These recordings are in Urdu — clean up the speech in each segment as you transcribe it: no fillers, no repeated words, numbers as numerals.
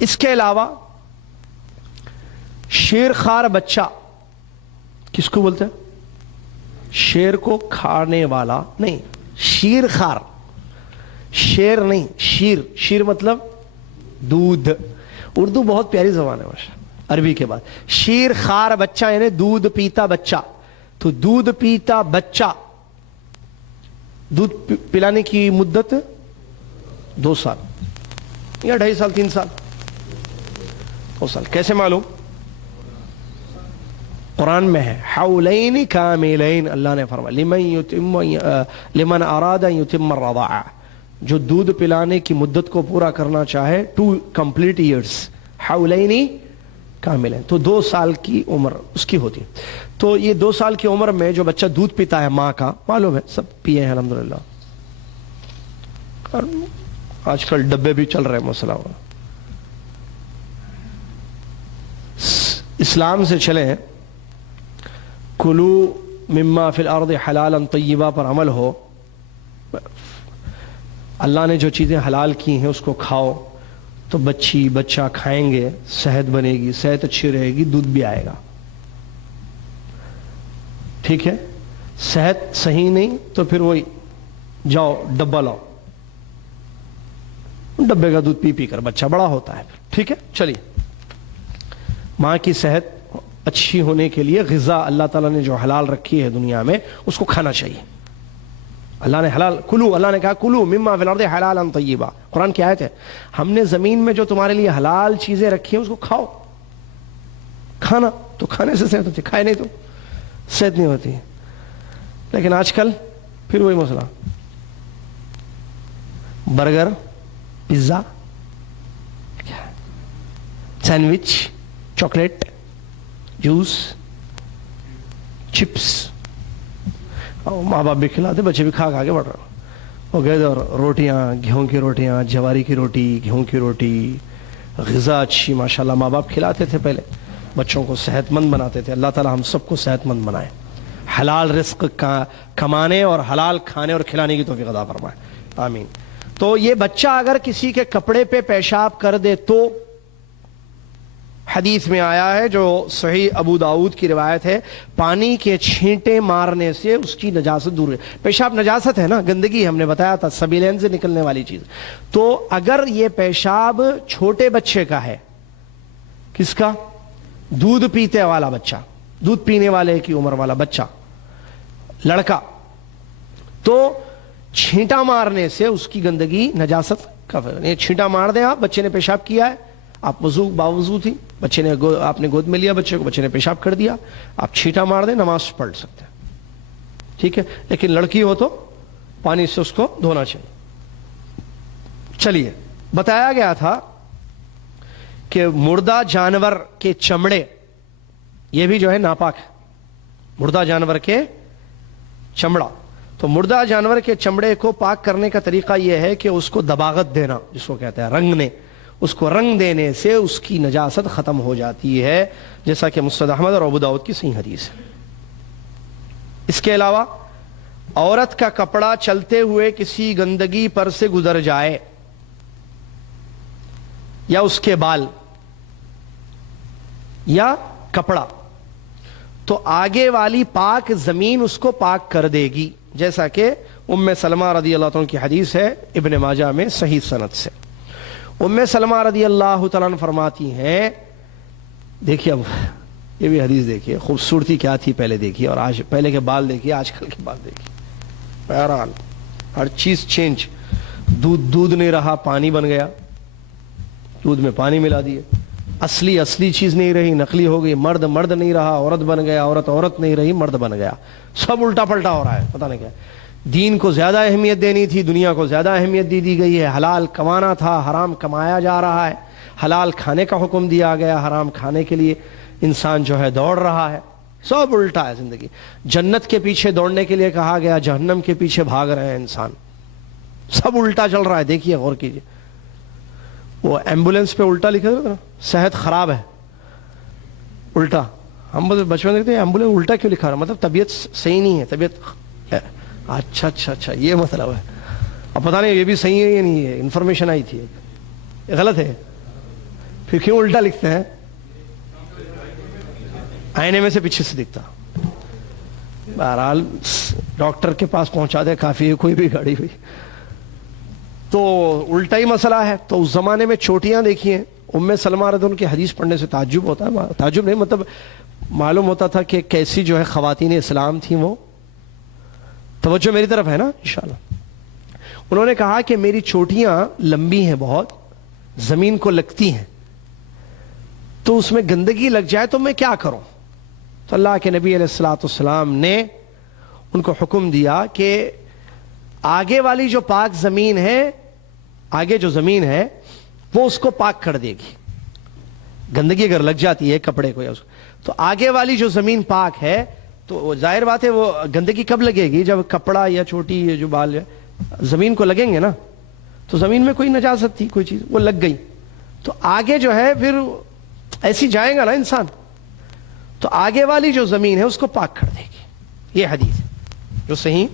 اس کے علاوہ شیر خوار بچہ کس کو بولتے ہیں؟ شیر کو کھانے والا نہیں، شیر خوار، شیر نہیں، شیر، شیر مطلب دودھ. اردو بہت پیاری زبان ہے ماشاء اللہ، عربی کے بعد. شیر خوار بچہ یعنی دودھ پیتا بچہ. تو دودھ پیتا بچہ، دودھ پلانے کی مدت 2 سال یا 2.5 سال 3 سال 2 سال. کیسے معلوم؟ قرآن میں ہے حولین کاملین، اللہ نے فرمایا لمن اراد ان یتم الرضاعہ، جو دودھ پلانے کی مدت کو پورا کرنا چاہے 2 complete years، حولین کاملین، تو 2 سال کی عمر اس کی ہوتی ہے. تو یہ 2 سال کی عمر میں جو بچہ دودھ پیتا ہے ماں کا، معلوم ہے سب پیے ہیں الحمدللہ، اور آج کل ڈبے بھی چل رہے ہیں، مسئلہ ہوا. اسلام سے چلیں، کلو مما فی الارض حلالا طیبا پر عمل ہو. اللہ نے جو چیزیں حلال کی ہیں اس کو کھاؤ، تو بچہ کھائیں گے، صحت بنے گی، صحت اچھی رہے گی، دودھ بھی آئے گا. ٹھیک ہے؟ صحت صحیح نہیں تو پھر وہی جاؤ ڈبہ لاؤ، ڈبے کا دودھ پی پی کر بچہ بڑا ہوتا ہے. ٹھیک ہے؟ چلیے، ماں کی صحت اچھی ہونے کے لیے غذا اللہ تعالیٰ نے جو حلال رکھی ہے دنیا میں اس کو کھانا چاہیے. اللہ نے حلال کلو، اللہ نے کہا کلو مما فی الارض حلالا طیبا، قرآن کی آیت ہے. ہم نے زمین میں جو تمہارے لیے حلال چیزیں رکھی ہیں اس کو کھاؤ. کھانا تو کھانے سے صحت ہوتی ہے، کھائے نہیں تو صحت نہیں ہوتی. لیکن آج کل پھر وہی مسئلہ، burger, pizza, sandwich, chocolate, juice, chips, ماں باپ بھی کھلاتے، بچے بھی کھا کے بڑھ رہے ہو گئے. اور روٹیاں، گیہوں کی روٹیاں، جواری کی روٹی، گیہوں کی روٹی، غذا اچھی ماشاءاللہ ماں باپ کھلاتے تھے پہلے، بچوں کو صحت مند بناتے تھے. اللہ تعالی ہم سب کو صحت مند بنائے، حلال رزق کمانے اور حلال کھانے اور کھلانے کی توفیق عطا فرمائے، آمین. تو یہ بچہ اگر کسی کے کپڑے پہ پیشاب کر دے تو حدیث میں آیا ہے، جو صحیح ابو داؤد کی روایت ہے، پانی کے چھینٹے مارنے سے اس کی نجاست دور ہے. پیشاب نجاست ہے نا، گندگی، ہم نے بتایا تھا، سبیلین سے نکلنے والی چیز. تو اگر یہ پیشاب چھوٹے بچے کا ہے، کس کا؟ دودھ پیتے والا بچہ، دودھ پینے والے کی عمر والا بچہ، لڑکا، تو چھینٹا مارنے سے اس کی گندگی نجاست کا، چھینٹا مار دیں آپ، بچے نے پیشاب کیا ہے، آپ باوضو تھی، بچے نے آپ نے گود میں لیا بچے کو، بچے نے پیشاب کر دیا، آپ چھینٹا مار دیں، نماز پڑھ سکتے ہیں. ٹھیک ہے؟ لیکن لڑکی ہو تو پانی سے اس کو دھونا چاہیے. چلیے، بتایا گیا تھا کہ مردہ جانور کے چمڑے، یہ بھی جو ہے ناپاک ہے، مردہ جانور کے چمڑا. تو مردہ جانور کے چمڑے کو پاک کرنے کا طریقہ یہ ہے کہ اس کو دباغت دینا، جس کو کہتے ہیں رنگنے، اس کو رنگ دینے سے اس کی نجاست ختم ہو جاتی ہے، جیسا کہ مسند احمد اور ابو داؤد کی صحیح حدیث ہے. اس کے علاوہ عورت کا کپڑا چلتے ہوئے کسی گندگی پر سے گزر جائے، یا اس کے بال یا کپڑا، تو آگے والی پاک زمین اس کو پاک کر دے گی، جیسا کہ ام سلمہ رضی اللہ عنہ کی حدیث ہے ابن ماجہ میں صحیح سند سے. ام سلمہ رضی اللہ تعالیٰ عنہ فرماتی ہیں، دیکھیے اب یہ بھی حدیث دیکھیے، خوبصورتی کیا تھی پہلے دیکھیے، اور آج پہلے کے بال دیکھیے، آج کل کے بال دیکھیے، بہرحال ہر چیز چینج. دودھ نہیں رہا، پانی بن گیا، دودھ میں پانی ملا دیے، اصلی چیز نہیں رہی، نقلی ہو گئی. مرد نہیں رہا، عورت بن گیا، عورت نہیں رہی، مرد بن گیا. سب الٹا پلٹا ہو رہا ہے، پتہ نہیں کیا. دین کو زیادہ اہمیت دینی تھی، دنیا کو زیادہ اہمیت دی گئی ہے. حلال کمانا تھا، حرام کمایا جا رہا ہے. حلال کھانے کا حکم دیا گیا، حرام کھانے کے لیے انسان جو ہے دوڑ رہا ہے. سب الٹا ہے زندگی. جنت کے پیچھے دوڑنے کے لیے کہا گیا، جہنم کے پیچھے بھاگ رہے ہیں انسان. سب الٹا چل رہا ہے. دیکھیے، غور کیجیے، وہ ایمبولینس پہ الٹا لکھا تھا نا، صحت خراب ہے، الٹا. ہم بچپن دیکھتے ہیں ایمبولینس الٹا کیوں لکھا رہا، مطلب طبیعت صحیح نہیں ہے، طبیعت اچھا یہ مطلب ہے. اب پتہ نہیں یہ بھی صحیح ہے یا نہیں ہے، انفارمیشن آئی تھی، غلط ہے. پھر کیوں الٹا لکھتے ہیں؟ آئینے میں سے پیچھے سے دکھتا. بہرحال ڈاکٹر کے پاس پہنچا دے کافی ہے، کوئی بھی گاڑی ہوئی. تو الٹا ہی مسئلہ ہے. تو اس زمانے میں چوٹیاں دیکھیے. ام سلمہ رضی اللہ عنہا کی حدیث پڑھنے سے تعجب ہوتا ہے، تعجب نہیں مطلب معلوم ہوتا تھا کہ کیسی جو ہے خواتین اسلام تھیں. وہ توجہ میری طرف ہے نا انشاءاللہ. انہوں نے کہا کہ میری چوٹیاں لمبی ہیں، بہت زمین کو لگتی ہیں، تو اس میں گندگی لگ جائے تو میں کیا کروں؟ تو اللہ کے نبی علیہ الصلوۃ والسلام نے ان کو حکم دیا کہ آگے والی جو پاک زمین ہے، آگے جو زمین ہے وہ اس کو پاک کر دے گی. گندگی اگر لگ جاتی ہے کپڑے کو یا اس کو، تو آگے والی جو زمین پاک ہے، تو ظاہر بات ہے وہ گندگی کب لگے گی؟ جب کپڑا یا چھوٹی جو بال زمین کو لگیں گے نا. تو زمین میں کوئی نجاست تھی، کوئی چیز وہ لگ گئی، تو آگے جو ہے پھر ایسی جائے گا نا انسان، تو آگے والی جو زمین ہے اس کو پاک کر دے گی. یہ حدیث ہے جو صحیح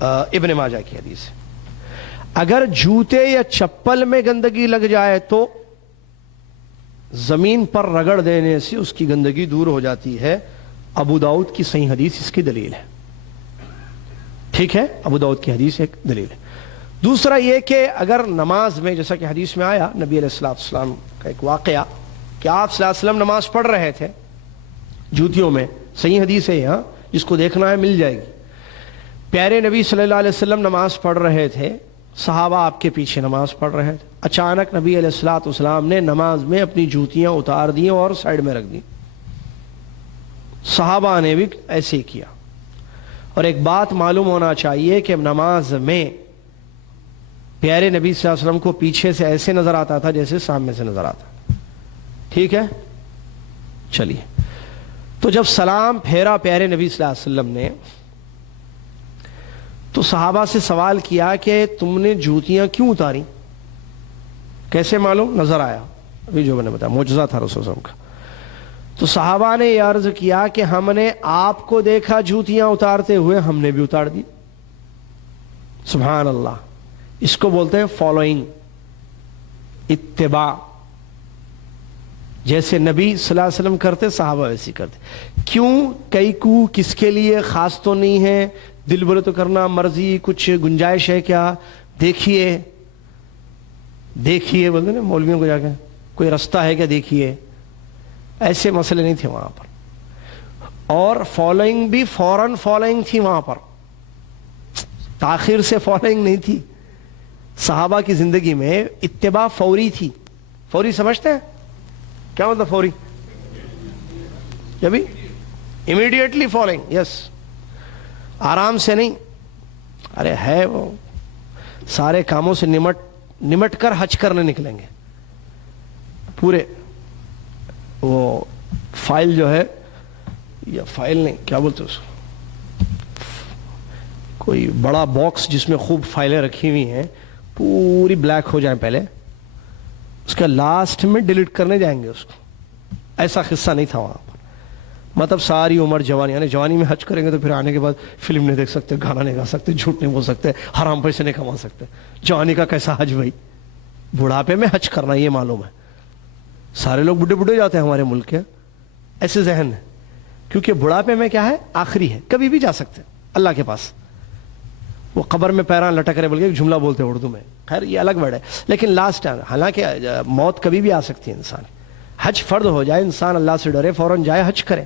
ابن ماجہ کی حدیث ہے. اگر جوتے یا چپل میں گندگی لگ جائے تو زمین پر رگڑ دینے سے اس کی گندگی دور ہو جاتی ہے. ابو داؤد کی صحیح حدیث اس کی دلیل ہے. ٹھیک ہے، ابو داؤد کی حدیث ایک دلیل ہے. دوسرا یہ کہ اگر نماز میں، جیسا کہ حدیث میں آیا نبی علیہ الصلوۃ والسلام کا ایک واقعہ کہ آپ صلی اللہ علیہ وسلم نماز پڑھ رہے تھے جوتیوں میں، صحیح حدیث ہے یہاں، جس کو دیکھنا ہے مل جائے گی. پیارے نبی صلی اللہ علیہ وسلم نماز پڑھ رہے تھے، صحابہ آپ کے پیچھے نماز پڑھ رہے تھے. اچانک نبی علیہ الصلوۃ والسلام نے نماز میں اپنی جوتیاں اتار دیں اور سائڈ میں رکھ دیں. صحابہ نے بھی ایسے ہی کیا. اور ایک بات معلوم ہونا چاہیے کہ نماز میں پیارے نبی صلی اللہ علیہ وسلم کو پیچھے سے ایسے نظر آتا تھا جیسے سامنے سے نظر آتا. ٹھیک ہے، چلیے. تو جب سلام پھیرا پیارے نبی صلی اللہ علیہ وسلم نے، تو صحابہ سے سوال کیا کہ تم نے جوتیاں کیوں اتاری؟ کیسے معلوم؟ نظر آیا. ابھی جو میں نے بتایا معجزہ تھا رسول اللہ کا. تو صحابہ نے یہ عرض کیا کہ ہم نے آپ کو دیکھا جوتیاں اتارتے ہوئے، ہم نے بھی اتار دی. سبحان اللہ. اس کو بولتے ہیں فالوئنگ، اتباع. جیسے نبی صلی اللہ علیہ وسلم کرتے صحابہ ویسی کرتے. کیوں؟ کئی کو کس کے لیے خاص تو نہیں ہے، دل بولے تو کرنا، مرضی کچھ گنجائش ہے کیا؟ دیکھیے دیکھیے بولتے نا مولویوں کو جا کے، کوئی رستہ ہے کیا دیکھیے. ایسے مسئلے نہیں تھے وہاں پر. اور فالوئنگ بھی فوراً فالوئنگ تھی وہاں پر، تاخیر سے فالوئنگ نہیں تھی. صحابہ کی زندگی میں اتباع فوری تھی. فوری سمجھتے ہیں کیا مطلب فوری؟ جبھی امیڈیٹلی فالوئنگ. یس، آرام سے نہیں. ارے ہے وہ سارے کاموں سے نمٹ کر حج کرنے نکلیں گے پورے. وہ فائل جو ہے، یا فائل نہیں کیا بولتے اس کو، کوئی بڑا باکس جس میں خوب فائلیں رکھی ہوئی ہیں، پوری بلیک ہو جائیں پہلے، اس کا لاسٹ میں ڈیلیٹ کرنے جائیں گے اس کو. ایسا قصہ نہیں تھا وہاں پر. مطلب ساری عمر جوانی، یعنی جوانی میں حج کریں گے تو پھر آنے کے بعد فلم نہیں دیکھ سکتے، گانا نہیں گا سکتے، جھوٹ نہیں بول سکتے، حرام پیسے نہیں کما سکتے. جوانی کا کیسا حج بھائی؟ بڑھاپے میں حج کرنا، یہ معلوم ہے. سارے لوگ بڈھے بڈھے جاتے ہیں ہمارے ملک کے، ایسے ذہن ہے. کیونکہ بڑھاپے میں کیا ہے؟ آخری ہے، کبھی بھی جا سکتے اللہ کے پاس. وہ قبر میں پیران لٹک رہے بول کے ایک جملہ بولتے ہیں اردو میں، خیر یہ الگ ورڈ ہے، لیکن لاسٹ ہے. حالانکہ موت کبھی بھی آ سکتی ہے. انسان حج فرض ہو جائے، انسان اللہ سے ڈرے، فوراً جائے حج کرے،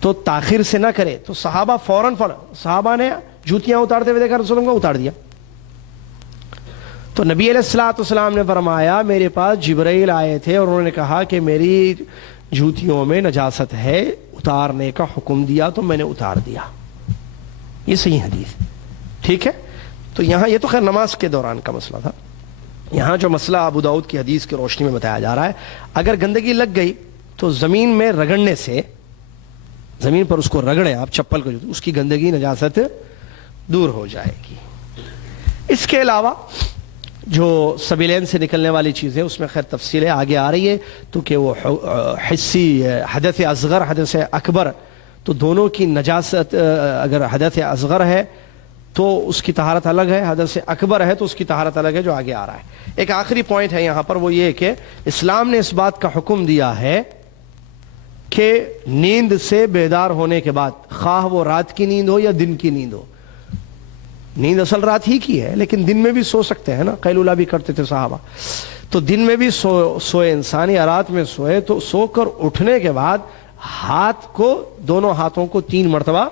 تو تاخیر سے نہ کرے. تو صحابہ فوراً صحابہ نے جوتیاں اتارتے ہوئے دیکھا رسول اللہ کو، اتار دیا. تو نبی علیہ الصلوۃ والسلام نے فرمایا میرے پاس جبرائیل آئے تھے اور انہوں نے کہا کہ میری جوتیوں میں نجاست ہے، اتارنے کا حکم دیا تو میں نے اتار دیا. یہ صحیح حدیث. ٹھیک ہے. تو یہاں یہ تو خیر نماز کے دوران کا مسئلہ تھا. یہاں جو مسئلہ ابو داؤد کی حدیث کی روشنی میں بتایا جا رہا ہے، اگر گندگی لگ گئی تو زمین میں رگڑنے سے، زمین پر اس کو رگڑے آپ چپل کو، اس کی گندگی نجاست دور ہو جائے گی. اس کے علاوہ جو سبیلین سے نکلنے والی چیزیں، اس میں خیر تفصیلیں آگے آ رہی ہے، تو کہ وہ حسی حدث اصغر، حدث اکبر، تو دونوں کی نجاست، اگر حدث اصغر ہے تو اس کی طہارت الگ ہے، حدث اکبر ہے تو اس کی طہارت الگ ہے جو آگے آ رہا ہے۔ ایک آخری پوائنٹ ہے یہاں پر، وہ یہ کہ اسلام نے اس بات کا حکم دیا ہے کہ نیند سے بیدار ہونے کے بعد، خواہ وہ رات کی نیند ہو یا دن کی نیند ہو، نیند اصل رات ہی کی ہے لیکن دن میں بھی سو سکتے ہیں نا، قیلولہ بھی کرتے تھے صحابہ، تو دن میں بھی سوئے انسان یا رات میں سوئے تو سو کر اٹھنے کے بعد ہاتھ کو، دونوں ہاتھوں کو 3 مرتبہ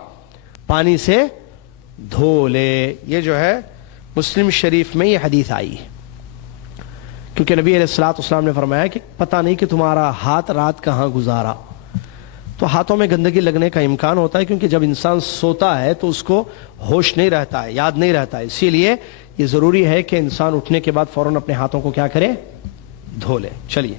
پانی سے دھو لے۔ یہ جو ہے مسلم شریف میں یہ حدیث آئی ہے، کیونکہ نبی علیہ الصلوۃ والسلام نے فرمایا کہ پتہ نہیں کہ تمہارا ہاتھ رات کہاں گزارا، تو ہاتھوں میں گندگی لگنے کا امکان ہوتا ہے، کیونکہ جب انسان سوتا ہے تو اس کو ہوش نہیں رہتا ہے، یاد نہیں رہتا ہے، اسی لیے یہ ضروری ہے کہ انسان اٹھنے کے بعد فوراً اپنے ہاتھوں کو کیا کرے، دھو لے۔ چلیے